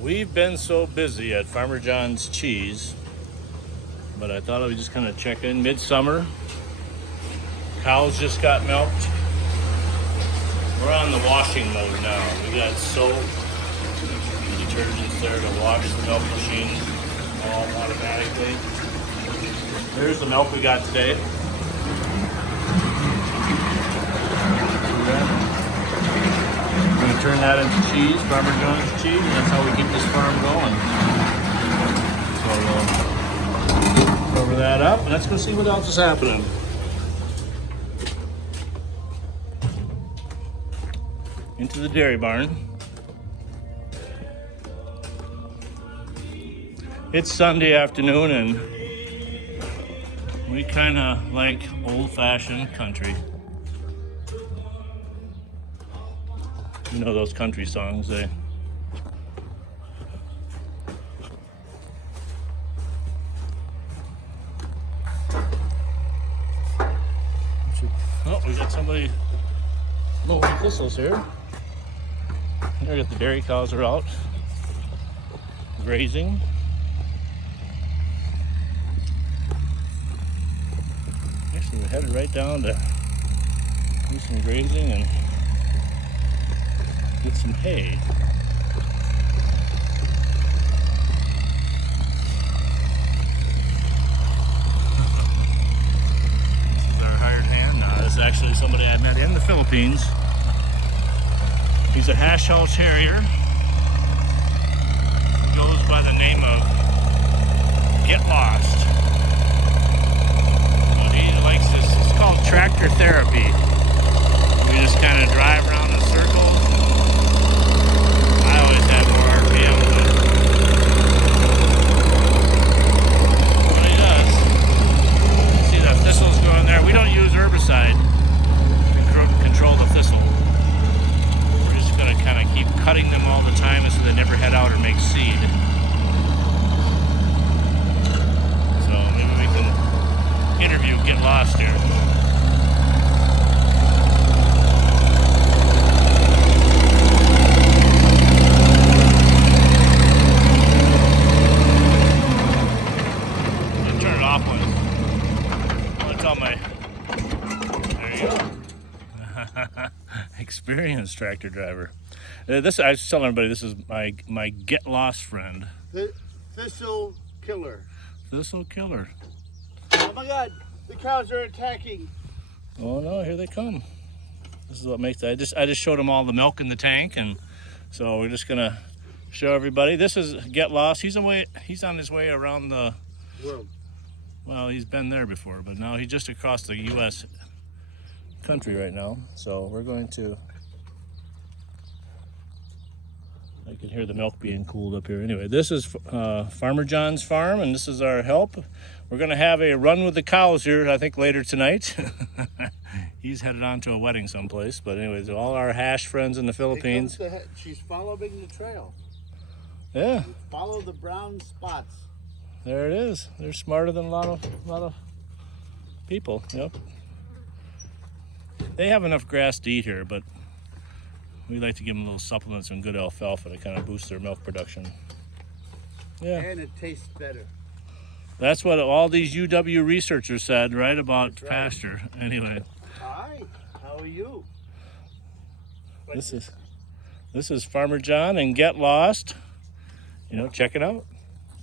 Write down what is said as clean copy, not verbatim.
We've been so busy at Farmer John's Cheese, but I thought I would just kind of check in. Midsummer. Cows just got milked. We're on the washing mode now. We got soap, detergents there to wash the milk machine all automatically. There's the milk we got today. We're going to turn that into cheese, Farmer John's cheese, and that's how we keep this farm going. So we'll cover that up, and let's go see what else is happening. Into the dairy barn. It's Sunday afternoon, and we kind of like old-fashioned country. You know those country songs, oh, we got somebody mowing thistles here. There, the dairy cows are out grazing. Actually, we're headed right down to do some grazing and get some hay. This is our hired hand. This is actually somebody I met in the Philippines. He's a hash house terrier. Goes by the name of Get Lost. So he likes this. It's called tractor therapy. We just kind of drive around in circles. I always have more RPM, but what he does, see the thistles going there. We don't use herbicide to control the thistle. Going to kind of keep cutting them all the time so they never head out or make seed. So maybe we can interview Get Lost here. I'll turn it off when it's on my... There you go. Experienced tractor driver. This I was telling everybody, this is my Get Lost friend. Thistle killer. Thistle killer. Oh my God! The cows are attacking. Oh no! Here they come. This is what makes. I just showed them all the milk in the tank, and so we're just gonna show everybody. This is Get Lost. He's on his way around the world. Well, he's been there before, but now he's just across the U.S. country right now. So we're going to. I can hear the milk being cooled up here. Anyway, this is Farmer John's farm, and this is our help. We're going to have a run with the cows here, I think, later tonight. He's headed on to a wedding someplace. But anyways, all our hash friends in the Philippines. She's following the trail. Yeah. Follow the brown spots. There it is. They're smarter than a lot of people. Yep. They have enough grass to eat here, but we like to give them little supplements and good alfalfa to kind of boost their milk production. Yeah. And it tastes better. That's what all these UW researchers said, right, about pasture. Anyway. Hi, how are you? This is Farmer John and Get Lost. You know, check it out.